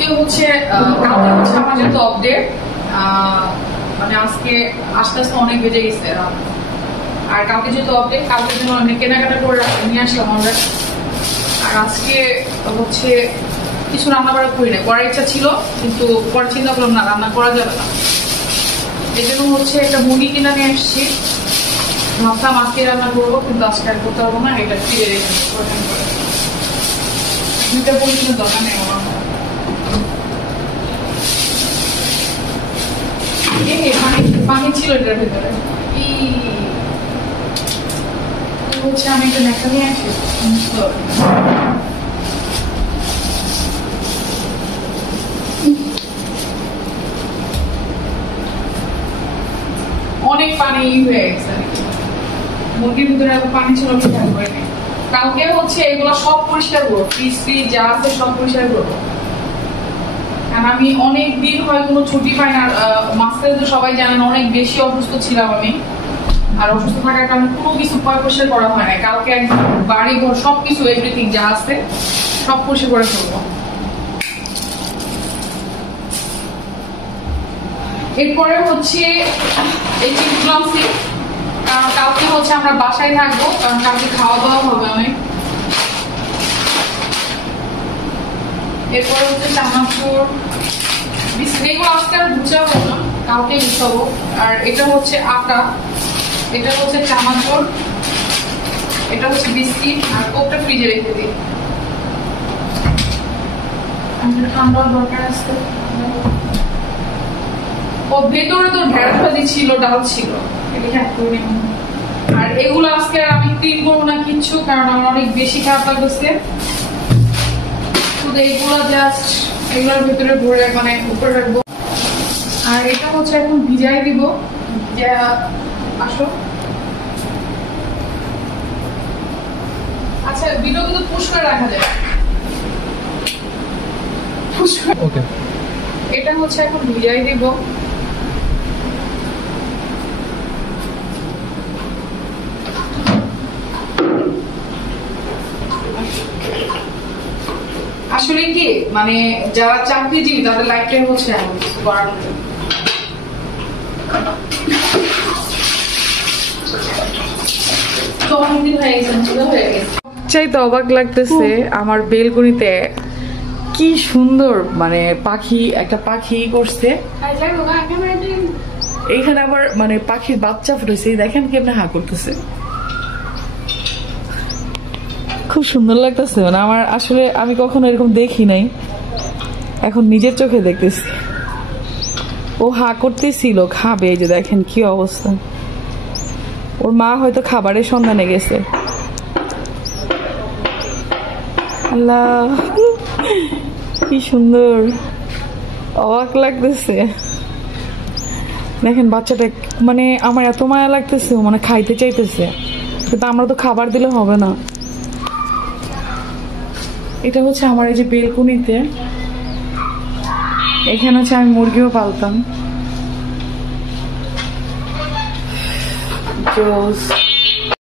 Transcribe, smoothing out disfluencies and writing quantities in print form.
আজকে হচ্ছে কালকে হচ্ছে আমার যেহেতু আপডেট মানে আজকে আস্তে আস্তে অনেক বেজে গেছে আর কালকে যেহেতু আপডেট কালকে জন্য অনেক কেনাকাটা করে নিয়ে আসলাম আমরা। আর আজকে হচ্ছে কিছু রান্না বাড়া করি না, করার ইচ্ছা ছিল কিন্তু পরে চিন্তা করলাম না রান্না করা যাবে না, এই জন্য হচ্ছে একটা মুরগি কিনে নিয়ে আসছি। ভাবলাম আজকে রান্না করবো কিন্তু আজকে আর করতে পারবো না, এটা ফিরে রেখে দুইটা পরিষ্কার দরকার নেই আমার। পানি ছিল এটার ভেতরে হচ্ছে আমি একটা নেকটা নিয়ে আসি। অনেক পানি হয়ে গেছে, মুরগির ভিতরে এত পানি ছিল খেয়াল করিনি। কালকে হচ্ছে এগুলো সব পরিষ্কার করবো, ফ্রিজ যা আছে সব পরিষ্কার করবো। আমি অনেক দিন হয় কোনো ছুটি পাই না, মাঝখানে তো সবাই জানেন অনেক বেশি অসুস্থ ছিলাম আমি, আর অসুস্থ থাকার কারণে কোনো কিছু পরিষ্কার করা হয় না। কালকে একদম বাড়ি ঘর সবকিছু এভরিথিং যা আছে সব পরিষ্কার করে ফেলবো। এরপরে হচ্ছে এই চিপগুলো আনছি, কারণ কালকে হচ্ছে আমরা বাসায় থাকবো, কারণ কালকে খাওয়া দাওয়া হবে অনেক। এরপরে হচ্ছে চানাচুর বিস্কুট, এগুলো আজকে আর গুছাবো না, কালকে গুছাবো। আর এটা হচ্ছে আটা, এটা হচ্ছে চানাচুর, এটা হচ্ছে বিস্কিট, আর কোকটা ফ্রিজে রেখে দিই, ঠান্ডা দরকার আছে। ও ভেতরে তো ঢেঁড়স ভাজি ছিল, ডাল ছিল, আর এগুলো আজকে আমি ক্লিন করবো না কিচ্ছু, কারণ আমার অনেক বেশি খারাপ লাগছে। শুধু এগুলো জাস্ট এগুলোর ভেতরে ভরে মানে উপরে রাখবো। আর এটা হচ্ছে এখন ভিজাই দিব, যা আসো। আচ্ছা ভিডিও কিন্তু পুশ করে রাখা যায়, ওকে। এটা হচ্ছে এখন ভিজাই দিব। আসলে কি মানে যারা চাকরিজীবী তাদের লাইফটাই হচ্ছে এমন কিছু করার মতো। চাইতে অবাক লাগতেছে আমার বেলকনিতে কি সুন্দর মানে পাখি, একটা পাখি করছে এইখানে, আবার মানে পাখির বাচ্চা ফুটেছে, দেখেন কেমনে হা করতেছে, খুব সুন্দর লাগতেছে। মানে আমার আসলে আমি কখনো এরকম দেখি নাই, এখন নিজের চোখে দেখতেছি। ও হা করতেছিল খাবে, এই যে দেখেন কি অবস্থা। ওর মা হয়তো খাবারের সন্ধানে গেছে। আল্লাহ কি সুন্দর, অবাক লাগতেছে। দেখেন বাচ্চাটা, মানে আমার এত মায়া লাগতেছে, ও মানে খাইতে চাইতেছে, কিন্তু আমরা তো খাবার দিলে হবে না। এটা হচ্ছে আমার এই যে বেলকনিতে, এখানে হচ্ছে আমি মুরগিও পালতাম।